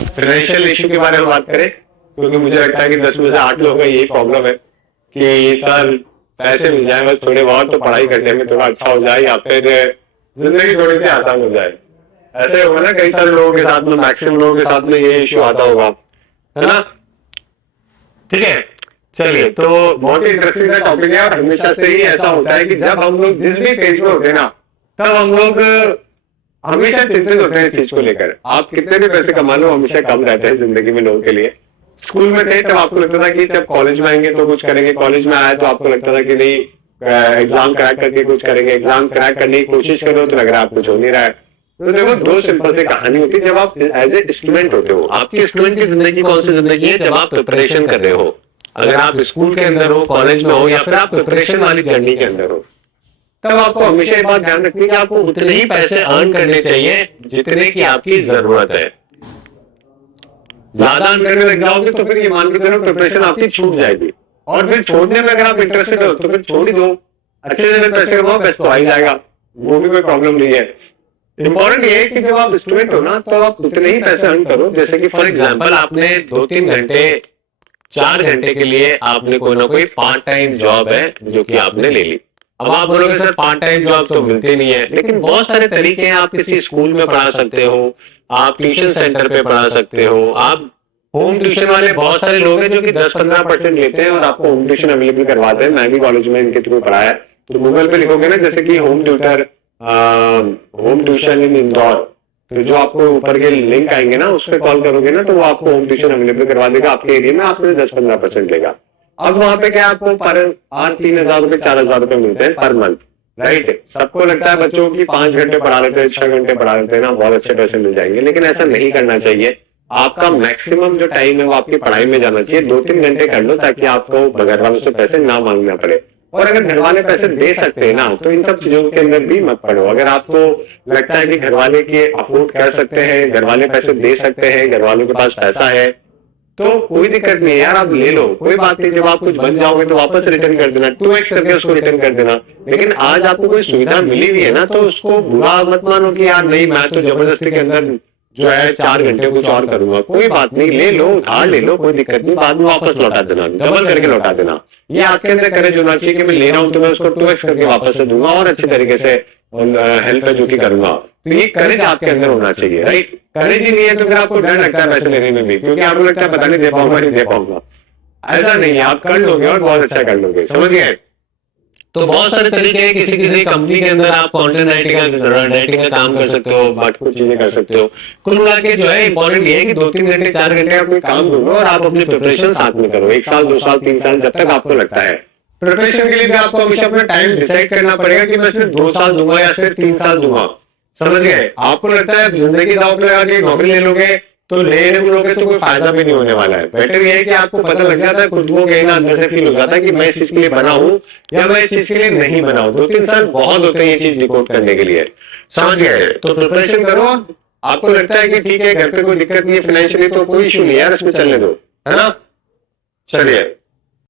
Financial issue के बारे में बात करें, क्योंकि मुझे लगता है कि 10 में से 8 लोगों का यही प्रॉब्लम है कि सर पैसे मिल जाए बस थोड़े बहुत, तो पढ़ाई करने में थोड़ा अच्छा हो जाए या फिर जिंदगी थोड़ी सी आसान हो जाए। ऐसे होगा ना कई सारे लोगों के साथ में, मैक्सिमम लोगों के साथ में ये इश्यू आता होगा, है ना। ठीक है, चलिए, तो बहुत ही इंटरेस्टिंग सा टॉपिक है और हमेशा से ही ऐसा होता है कि जब हम लोग जिस भी फेज में होते हैं ना, तब हम लोग हमेशा चिंतित होते हैं इस चीज को लेकर। आप कितने भी पैसे कमा लो, हमेशा कम रहते हैं जिंदगी में लोगों के लिए। स्कूल में थे तब आपको लगता था कि जब कॉलेज में आएंगे तो कुछ करेंगे, कॉलेज में आए तो आपको लगता था कि नहीं एग्जाम क्रैक करके कुछ करेंगे, एग्जाम क्रैक करने की कोशिश करो तो लग रहा है आप कुछ हो नहीं रहा है। तो देखो, दो सिंपल से कहानी होती है। जब आप एज ए स्टूडेंट होते हो, आपकी स्टूडेंट की जिंदगी कौन सी जिंदगी है? जब आप प्रिपरेशन कर रहे हो, अगर आप स्कूल के अंदर हो, कॉलेज में हो, या फिर आप प्रिपरेशन वाली जर्नी के अंदर हो, तब आपको हमेशा ये बात ध्यान रखनी है कि आपको उतने ही पैसे अर्न करने चाहिए जितने की आपकी जरूरत है। ज्यादा अर्न करने लग जाओगे तो फिर ये मान के चलो प्रिपरेशन आपकी छूट जाएगी, और फिर छोड़ने में अगर आप इंटरेस्टेड हो तो फिर छोड़ ही दो। अच्छे से पैसे कमाओ, पैसे तो आ ही जाएगा, वो भी कोई प्रॉब्लम नहीं है। इंपॉर्टेंट ये है कि जब आप स्टूडेंट हो ना, तो आप उतने ही पैसे अर्न करो। जैसे कि फॉर एग्जाम्पल आपने 2-3 घंटे 4 घंटे के लिए आपने कोई ना कोई पार्ट टाइम जॉब है जो कि आपने ले ली। अब आप बोलोगे सर पार्ट टाइम जॉब तो मिलती नहीं है, लेकिन बहुत सारे तरीके हैं। आप किसी स्कूल में पढ़ा सकते हो, आप ट्यूशन सेंटर पे पढ़ा सकते हो, आप होम ट्यूशन वाले बहुत सारे लोग हैं जो कि 10-15% लेते हैं और आपको होम ट्यूशन अवेलेबल करवाते हैं। मैं भी कॉलेज में इनके थ्रू पढ़ा है। तो गूगल पे लिखोगे ना जैसे कि होम ट्यूटर, होम ट्यूशन इन इंदौर, तो जो आपको ऊपर के लिंक आएंगे ना, उस पर कॉल करोगे ना, तो वो आपको होम ट्यूशन अवेलेबल करवा देगा आपके एरिया में। आपको 10-15% लेगा। अब वहां पे क्या आपको पर 3,000 रुपए 4,000 रुपए मिलते हैं पर मंथ, राइट। सबको लगता है बच्चों की 5 घंटे पढ़ा लेते हैं, 6 घंटे पढ़ा लेते हैं ना, बहुत अच्छे पैसे मिल जाएंगे, लेकिन ऐसा नहीं करना चाहिए। आपका मैक्सिमम जो टाइम है वो आपकी पढ़ाई में जाना चाहिए। 2-3 घंटे कर लो ताकि आपको घर वालों से पैसे ना मांगना पड़े। और अगर घर वाले पैसे दे सकते हैं ना, तो इन सब चीजों के अंदर भी मत पड़ो। अगर आपको लगता है कि घर वाले के अफोर्ड कर सकते हैं, घर वाले पैसे दे सकते हैं, घर वालों के पास पैसा है, तो कोई दिक्कत नहीं है यार, आप ले लो, कोई बात नहीं। जब आप कुछ बन जाओगे तो वापस रिटर्न कर देना, 2x करके उसको रिटर्न कर देना। लेकिन आज आपको कोई सुविधा मिली हुई है ना, तो उसको बुरा मत मानो कि यार नहीं मैं तो जबरदस्ती के अंदर जो है 4 घंटे कुछ और करूंगा। कोई बात नहीं, ले लो, उधार ले लो, कोई दिक्कत नहीं, बाद में वापस लौटा देना, डबल करके लौटा देना। ये आपके अंदर करेज होना चाहिए कि मैं ले रहा हूं तो मैं उसको 2x करके वापस से दूंगा और अच्छे तरीके से हेल्प है जो कि करूंगा। तो ये करेज आपके अंदर होना चाहिए, राइट। करेज ही नहीं है तो फिर आपको डर लगता है पैसे लेने में भी, क्योंकि आपको लगता है पता नहीं दे पाऊंगा नहीं दे पाऊंगा। ऐसा नहीं है, आप कर लोगे और बहुत अच्छा कर लोगे, समझ गए। तो बहुत सारे तरीके हैं। किसी किसी कंपनी के अंदर आप कंटेंट राइटिंग का काम कर सकते हो, बट कुछ चीजें कर सकते हो। कुल मिला के जो है इंपॉर्टेंट ये है कि 2-3 घंटे 4 घंटे आप कोई काम करो और आप अपनी प्रिपरेशन साथ में करो। 1 साल 2 साल 3 साल जब तक आपको लगता है। प्रिपरेशन के लिए भी आपको हमेशा अपना टाइम डिसाइड करना पड़ेगा कि मैं सिर्फ 2 साल दूंगा या फिर 3 साल दूंगा, समझ गए। आपको लगता है जिंदगी दांव पे लगा के नौकरी ले लोगे तो लोगे तो कोई फायदा भी नहीं होने वाला है। बेटर ये है कि आपको पता लग जाता है, खुद को कहना अंदर से फील हो जाता है कि मैं इस चीज के लिए बना हूं या मैं इस चीज के लिए नहीं बना हूं। 2-3 साल बहुत होते हैं ये चीज डिकोड करने के लिए, समझ गए। तो प्रिपरेशन करो। आपको लगता है कि ठीक है घर पे कोई दिक्कत नहीं है फाइनेंशियली, तो कोई इशू नहीं है यार, इसमें चलने दो, है ना। चलिए।